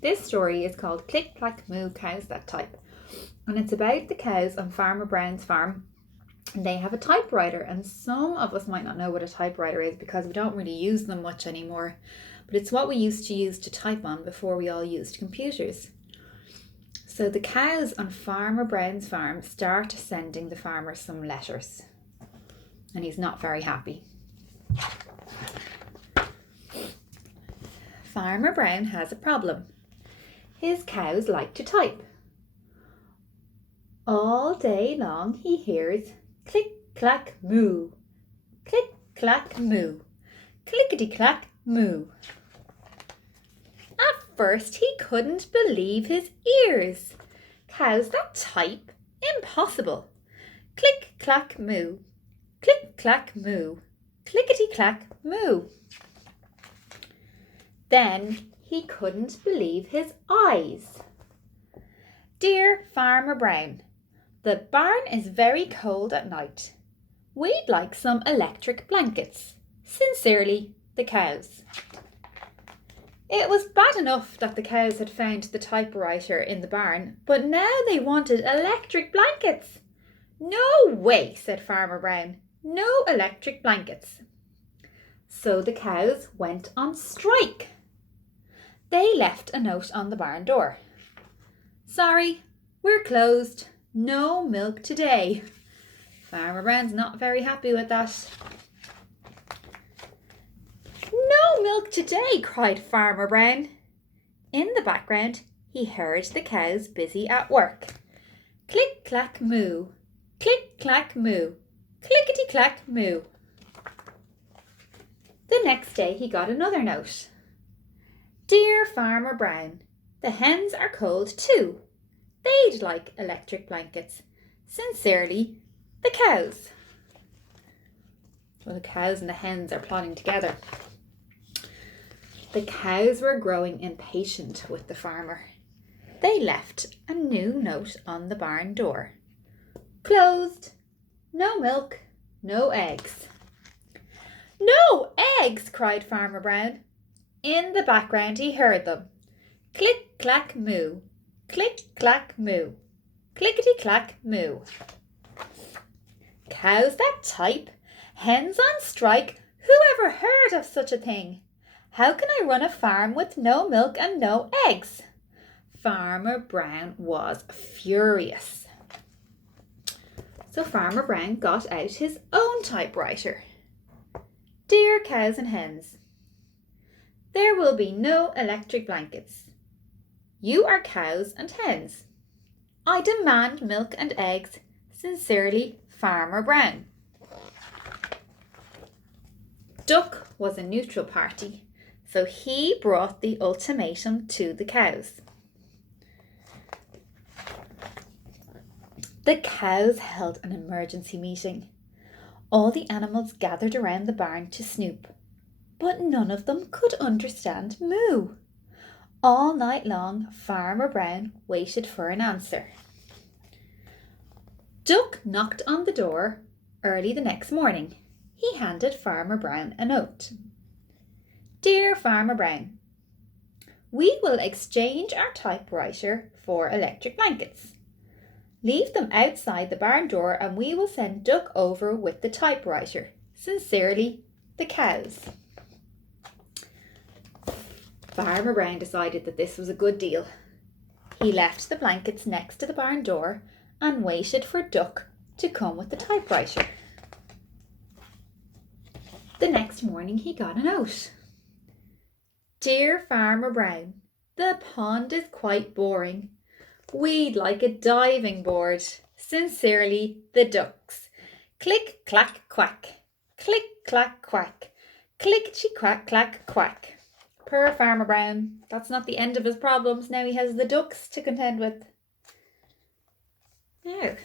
This story is called Clack Moo, Cows That Type. And it's about the cows on Farmer Brown's farm. And they have a typewriter, and some of us might not know what a typewriter is because we don't really use them much anymore. But it's what we used to use to type on before we all used computers. So the cows on Farmer Brown's farm start sending the farmer some letters. And he's not very happy. Farmer Brown has a problem. His cows like to type. All day long he hears click, clack, moo. Click, clack, moo. Clickety, clack, moo. At first he couldn't believe his ears. Cows that type? Impossible. Click, clack, moo. Click, clack, moo. Clickety, clack, moo. Then he couldn't believe his eyes. Dear Farmer Brown, the barn is very cold at night. We'd like some electric blankets. Sincerely, the cows. It was bad enough that the cows had found the typewriter in the barn, but now they wanted electric blankets. No way, said Farmer Brown. No electric blankets. So the cows went on strike. They left a note on the barn door. Sorry, we're closed. No milk today. Farmer Brown's not very happy with that. No milk today, cried Farmer Brown. In the background, he heard the cows busy at work. Click, clack, moo. Click, clack, moo. Clickety, clack, moo. The next day he got another note. Dear Farmer Brown, the hens are cold too. They'd like electric blankets. Sincerely, the cows. Well, the cows and the hens are plotting together. The cows were growing impatient with the farmer. They left a new note on the barn door. Closed. No milk, no eggs. No eggs, cried Farmer Brown. In the background he heard them. Click, clack, moo. Click, clack, moo. Clickety, clack, moo. Cows that type? Hens on strike? Who ever heard of such a thing? How can I run a farm with no milk and no eggs? Farmer Brown was furious. So Farmer Brown got out his own typewriter. Dear cows and hens, there will be no electric blankets. You are cows and hens. I demand milk and eggs. Sincerely, Farmer Brown. Duck was a neutral party, so he brought the ultimatum to the cows. The cows held an emergency meeting. All the animals gathered around the barn to snoop, but none of them could understand moo. All night long, Farmer Brown waited for an answer. Duck knocked on the door early the next morning. He handed Farmer Brown a note. Dear Farmer Brown, we will exchange our typewriter for electric blankets. Leave them outside the barn door and we will send Duck over with the typewriter. Sincerely, the cows. Farmer Brown decided that this was a good deal. He left the blankets next to the barn door and waited for Duck to come with the typewriter. The next morning he got a note. Dear Farmer Brown, the pond is quite boring. We'd like a diving board. Sincerely, the ducks. Click, clack, quack. Click, clack, quack. Clickety, quack, clack, quack. Poor Farmer Brown. That's not the end of his problems. Now he has the ducks to contend with. Now,